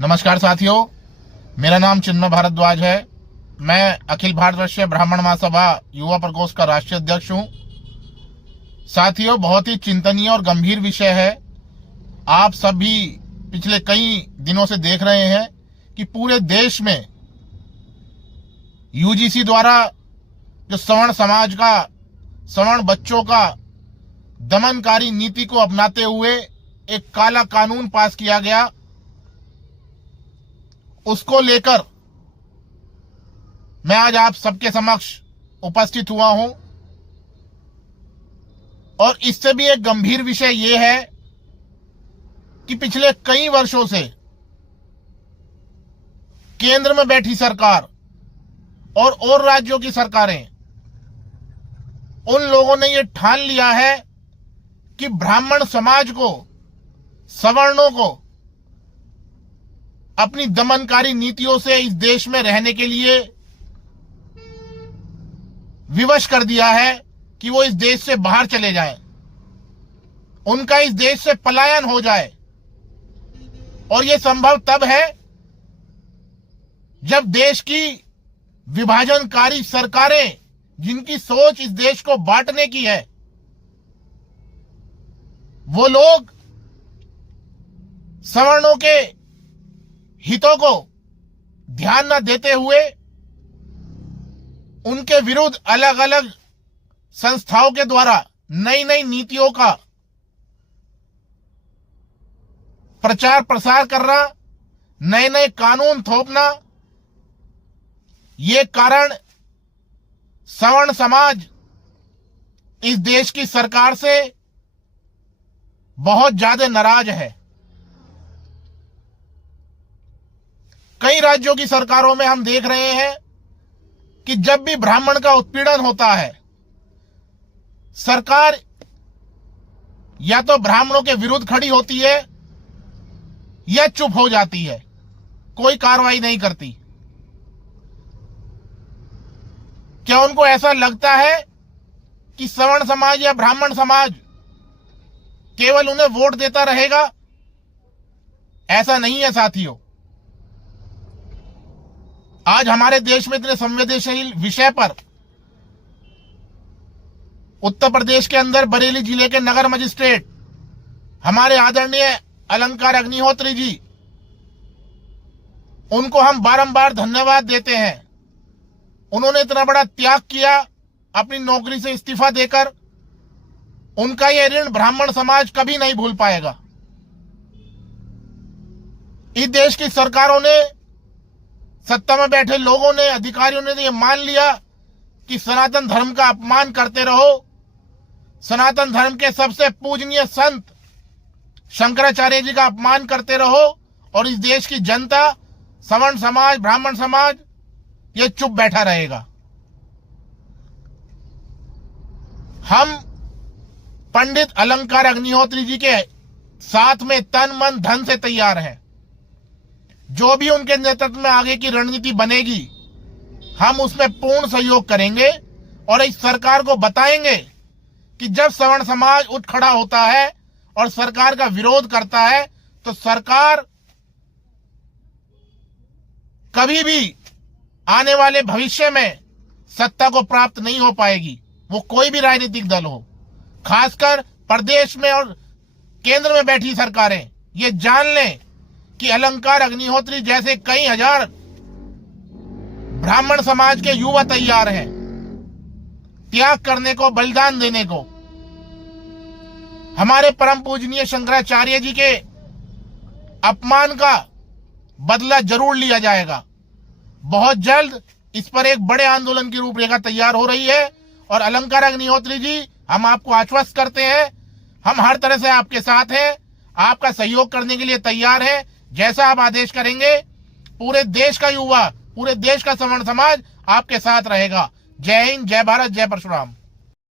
नमस्कार साथियों, मेरा नाम चिन्मय भारद्वाज है। मैं अखिल भारतीय ब्राह्मण महासभा युवा प्रकोष्ठ का राष्ट्रीय अध्यक्ष हूं। साथियों, बहुत ही चिंतनीय और गंभीर विषय है। आप सभी पिछले कई दिनों से देख रहे हैं कि पूरे देश में यूजीसी द्वारा जो सवर्ण समाज का, सवर्ण बच्चों का दमनकारी नीति को अपनाते हुए एक काला कानून पास किया गया, उसको लेकर मैं आज आप सबके समक्ष उपस्थित हुआ हूं। और इससे भी एक गंभीर विषय यह है कि पिछले कई वर्षों से केंद्र में बैठी सरकार और राज्यों की सरकारें, उन लोगों ने यह ठान लिया है कि ब्राह्मण समाज को, सवर्णों को अपनी दमनकारी नीतियों से इस देश में रहने के लिए विवश कर दिया है कि वो इस देश से बाहर चले जाएं, उनका इस देश से पलायन हो जाए। और यह संभव तब है जब देश की विभाजनकारी सरकारें, जिनकी सोच इस देश को बांटने की है, वो लोग सवर्णों के हितों को ध्यान न देते हुए उनके विरुद्ध अलग अलग संस्थाओं के द्वारा नई नई नीतियों का प्रचार प्रसार करना, नए नए कानून थोपना। ये कारण सवर्ण समाज इस देश की सरकार से बहुत ज्यादा नाराज है। कई राज्यों की सरकारों में हम देख रहे हैं कि जब भी ब्राह्मण का उत्पीड़न होता है, सरकार या तो ब्राह्मणों के विरुद्ध खड़ी होती है या चुप हो जाती है, कोई कार्रवाई नहीं करती। क्या उनको ऐसा लगता है कि सवर्ण समाज या ब्राह्मण समाज केवल उन्हें वोट देता रहेगा? ऐसा नहीं है साथियों। आज हमारे देश में इतने संवेदनशील विषय पर उत्तर प्रदेश के अंदर बरेली जिले के नगर मजिस्ट्रेट हमारे आदरणीय अलंकार अग्निहोत्री जी, उनको हम बारंबार धन्यवाद देते हैं। उन्होंने इतना बड़ा त्याग किया अपनी नौकरी से इस्तीफा देकर। उनका यह ऋण ब्राह्मण समाज कभी नहीं भूल पाएगा। इस देश की सरकारों ने, सत्ता में बैठे लोगों ने, अधिकारियों ने यह मान लिया कि सनातन धर्म का अपमान करते रहो, सनातन धर्म के सबसे पूजनीय संत शंकराचार्य जी का अपमान करते रहो, और इस देश की जनता, सवर्ण समाज, ब्राह्मण समाज, ये चुप बैठा रहेगा। हम पंडित अलंकार अग्निहोत्री जी के साथ में तन मन धन से तैयार हैं। जो भी उनके नेतृत्व में आगे की रणनीति बनेगी, हम उसमें पूर्ण सहयोग करेंगे और इस सरकार को बताएंगे कि जब सवर्ण समाज उठ खड़ा होता है और सरकार का विरोध करता है, तो सरकार कभी भी आने वाले भविष्य में सत्ता को प्राप्त नहीं हो पाएगी। वो कोई भी राजनीतिक दल हो, खासकर प्रदेश में और केंद्र में बैठी सरकारें ये जान लें कि अलंकार अग्निहोत्री जैसे कई हजार ब्राह्मण समाज के युवा तैयार हैं त्याग करने को, बलिदान देने को। हमारे परम पूजनीय शंकराचार्य जी के अपमान का बदला जरूर लिया जाएगा। बहुत जल्द इस पर एक बड़े आंदोलन की रूपरेखा तैयार हो रही है। और अलंकार अग्निहोत्री जी, हम आपको आश्वस्त करते हैं, हम हर तरह से आपके साथ हैं, आपका सहयोग करने के लिए तैयार हैं। जैसा आप आदेश करेंगे, पूरे देश का युवा, पूरे देश का सवर्ण समाज आपके साथ रहेगा। जय हिंद, जय भारत, जय परशुराम।